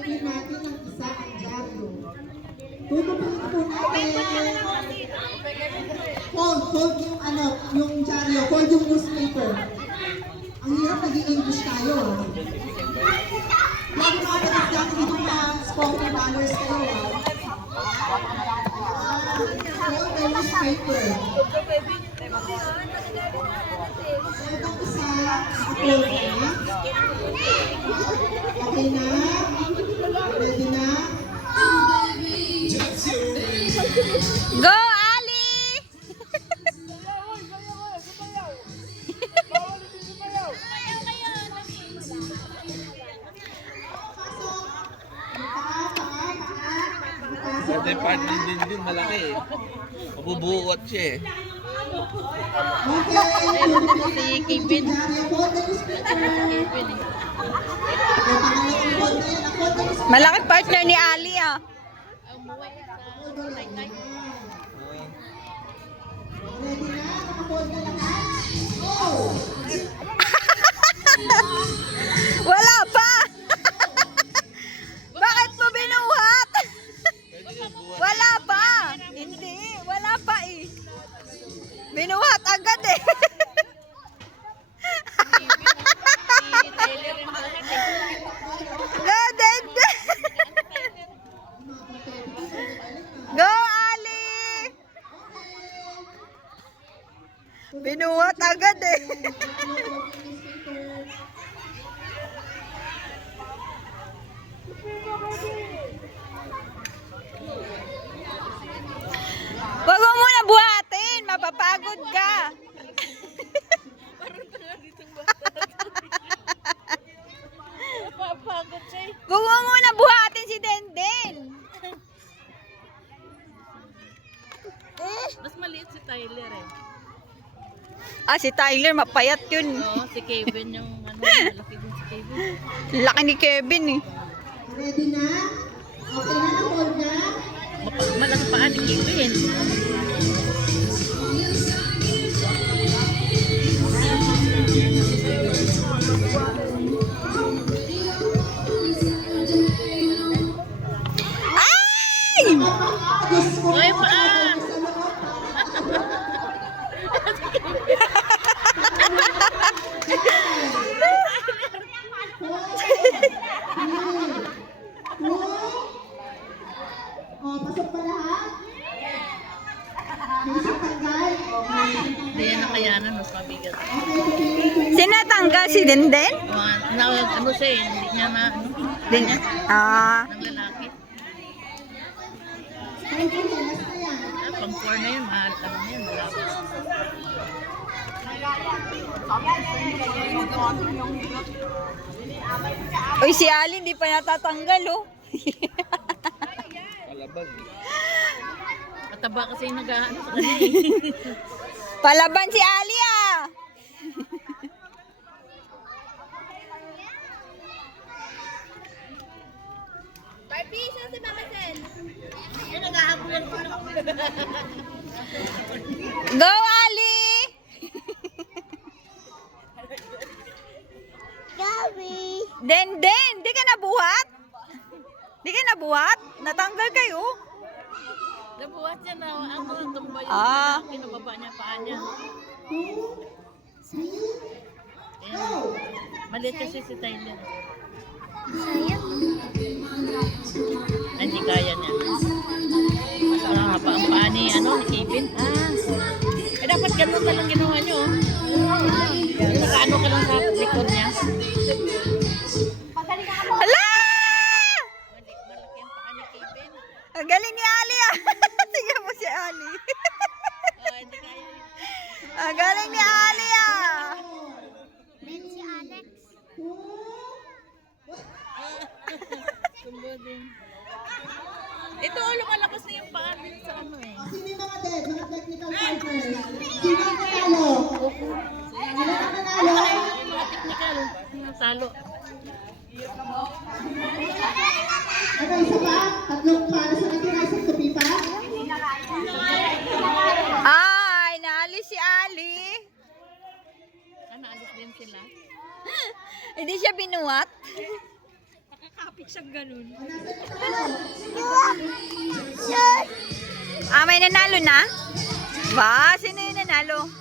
Bigyan natin ng isa ang dyaryo. Tutupunin po natin. Fold yung ano, yung dyaryo. Fold yung newspaper. Ang hirap naging English tayo. Lagi mga pagkakita dito mga spoken banners kayo. Fold the newspaper. Itong isa, nakafold na. Okay na? Ready na? Go, Ali! Pwede part ng dindin malaki eh. Mabubuot siya eh. Si Kevin. Malaki partner ni Ali ah. Wala pa! Bakit mo binuhat? Wala pa! Hindi, wala pa eh. Binuhat agad eh. Go, Dede! Go, Ali! Binuhat agad eh. Wag mo muna buhatin, mapapagod ka. Wag mo muna buhatin si Denden. Mas maliit si Tyler eh. Ah, si Tyler, mapayat yun. Oo, si Kevin yung ano, malaki din si Kevin. Laki ni Kevin eh. Ready na? Okay na, na-fold na? Malaki pa ni Kevin. Ay! Ay, pa! Oh, pasok pa lahat? May isang tanggal? Hindi yan nakayanan, mas mabigat. Sinatanggal si Denden? Ano siya eh, hindi niya na, ano, Din ah. ng lalaki. Ay, last na yan. Pang 4 na yun, mahal ka na yun. Uy, si Ali hindi pa natatanggal oh. Palabag eh. Mataba kasi yung nag-ano sa kanya eh. Palaban si Ali ah. Barbie, siya si Mama Sen. Go Ali! Gabi. Denden, di ka nabuhat? Di ka nabuhat? Natanggal kayo? Nabuhat niya na, ano, tumba yung Ah. kinababa niya, paa niya. Go! Maliit kasi si Tyler. Sayang. Ay, hindi kaya niya. Mas mahaba ang paa ni, ano, ni Kevin. Eh, dapat ganun ka lang ginawa niyo. Yung nakaano ka lang sa likod niya. Hala! Malaki ang paa ni Kevin. Ang galing ni Ali ah. Sige mo si Ali. Oh, hindi kaya. Ang galing ni Ali ah. Si Alex. Tumbo din. Ito, lumalabas na yung paa din sa ano eh. Sino yung mga dead? Mga technical partners? Sino ang nanalo? Sino ang nanalo? Yung mga technical, yung talo. Ano, isa pa? Tatlong para sa natira, isang tupi pa? Ay, naalis si Ali. Naalis din sila. Hindi siya binuhat. siyang ganun. O, nasa yung tatlo? Ah, may nanalo na? Ba, sino yung nanalo?